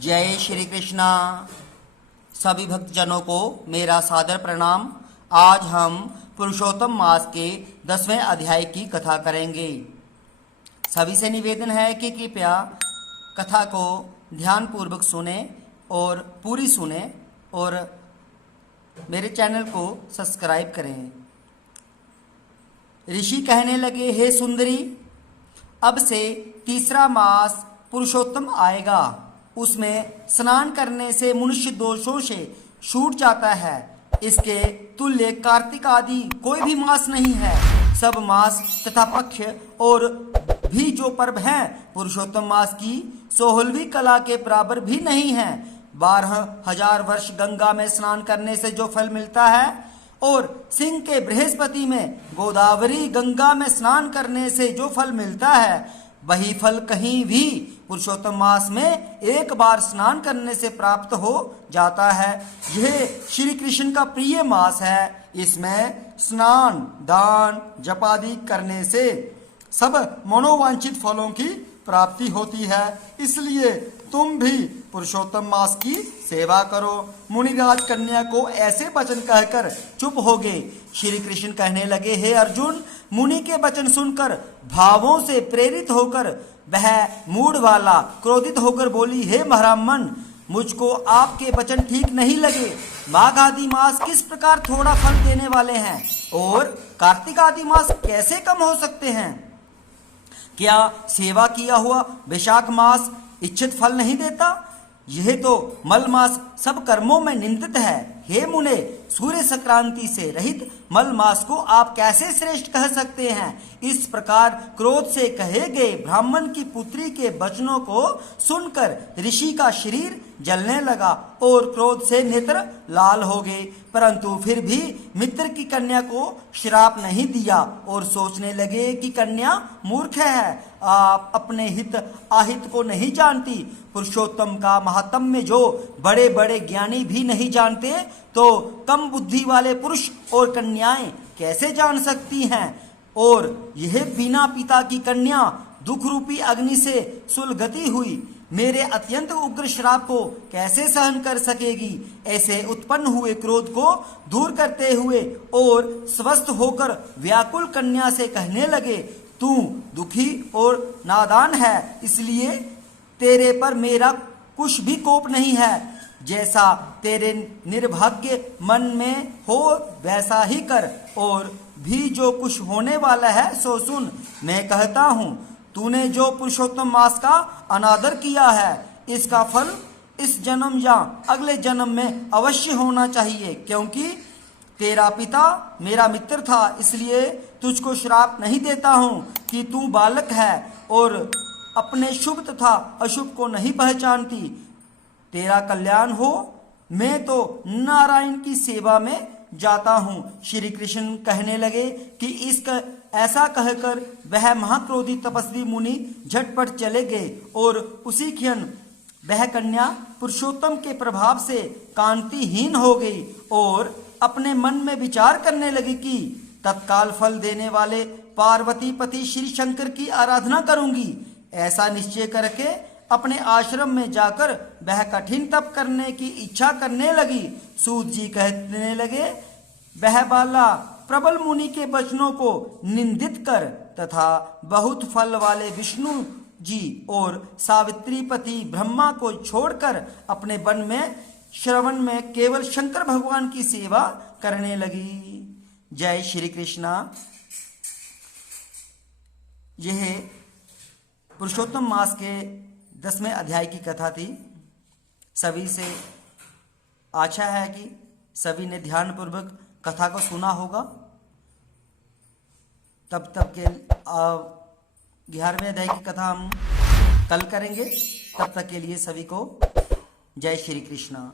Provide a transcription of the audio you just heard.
जय श्री कृष्णा। सभी भक्तजनों को मेरा सादर प्रणाम। आज हम पुरुषोत्तम मास के 10वें अध्याय की कथा करेंगे। सभी से निवेदन है कि कृपया कथा को ध्यानपूर्वक सुने और पूरी सुने और मेरे चैनल को सब्सक्राइब करें। ऋषि कहने लगे, हे सुंदरी, अब से तीसरा मास पुरुषोत्तम आएगा। उसमें स्नान करने से मनुष्य दोषों से छूट जाता है। इसके तुल्य कार्तिक आदि कोई भी मास नहीं है। सब मास तथा पक्ष और भी जो पर्व हैं पुरुषोत्तम मास की 16वीं कला के बराबर भी नहीं है। 12,000 वर्ष गंगा में स्नान करने से जो फल मिलता है और सिंह के बृहस्पति में गोदावरी गंगा में स्नान करने से जो फल मिलता है, वही फल कहीं भी पुरुषोत्तम मास में एक बार स्नान करने से प्राप्त हो जाता है। यह श्री कृष्ण का प्रिय मास है। इसमें स्नान, दान, जप आदि करने से सब मनोवांछित फलों की प्राप्ति होती है। इसलिए तुम भी पुरुषोत्तम मास की सेवा करो। मुनिराज कन्या को ऐसे वचन कहकर चुप हो गए। श्री कृष्ण कहने लगे, हे अर्जुन, मुनि के वचन सुनकर भावों से प्रेरित होकर वह मूड वाला क्रोधित होकर बोली, हे महारामन, मुझको आपके वचन ठीक नहीं लगे। माघ आदि मास किस प्रकार थोड़ा फल देने वाले हैं और कार्तिक आदि मास कैसे कम हो सकते हैं? क्या सेवा किया हुआ वैशाख मास इच्छित फल नहीं देता? यह तो मल मास सब कर्मों में निंदित है। हे मुने, सूर्य संक्रांति से रहित मल मास को आप कैसे श्रेष्ठ कह सकते हैं? इस प्रकार क्रोध से कहे गए ब्राह्मण की पुत्री के वचनों को सुनकर ऋषि का शरीर जलने लगा और क्रोध से नेत्र लाल हो गए, परंतु फिर भी मित्र की कन्या को श्राप नहीं दिया और सोचने लगे कि कन्या मूर्ख है, आप अपने हित आहित को नहीं जानती। पुरुषोत्तम का महात्म्य जो बड़े बड़े ज्ञानी भी नहीं जानते, तो कम बुद्धि वाले पुरुष और कन्याएं कैसे जान सकती हैं? और यह बिना पिता की कन्या दुख रूपी अग्नि से सुलगती हुई मेरे अत्यंत उग्र श्राप को कैसे सहन कर सकेगी? ऐसे उत्पन्न हुए क्रोध को दूर करते हुए और स्वस्थ होकर व्याकुल कन्या से कहने लगे, तू दुखी और नादान है, इसलिए तेरे पर मेरा कुछ भी कोप नहीं है। जैसा तेरे निर्भाग्य मन में हो वैसा ही कर, और भी जो कुछ होने वाला है सो सुन। मैं कहता हूँ, तूने जो पुरुषोत्तम मास का अनादर किया है, इसका फल इस जन्म या अगले जन्म में अवश्य होना चाहिए। क्योंकि तेरा पिता मेरा मित्र था, इसलिए तुझको श्राप नहीं देता हूँ कि तू बालक है और अपने शुभ तथा अशुभ को नहीं पहचानती। तेरा कल्याण हो, मैं तो नारायण की सेवा में जाता हूँ। श्री कृष्ण कहने लगे कि इसका ऐसा कहकर वह महाक्रोधी तपस्वी मुनि झटपट चले गए और उसी क्षण वह कन्या पुरुषोत्तम के प्रभाव से कांतिहीन हो गई और अपने मन में विचार करने लगी कि तत्काल फल देने वाले पार्वती पति श्री शंकर की आराधना करूंगी। ऐसा निश्चय करके अपने आश्रम में जाकर वह कठिन तप करने की इच्छा करने लगी। सूत जी कहने लगे, वह बाला प्रबल मुनि के वचनों को निंदित कर तथा बहुत फल वाले विष्णु जी और सावित्री पति ब्रह्मा को छोड़कर अपने वन में श्रवण में केवल शंकर भगवान की सेवा करने लगी। जय श्री कृष्णा। यह पुरुषोत्तम मास के 10वें अध्याय की कथा थी। सभी से आशा है कि सभी ने ध्यानपूर्वक कथा को सुना होगा। तब तक के 11वें अध्याय की कथा हम कल करेंगे। तब तक के लिए सभी को जय श्री कृष्णा।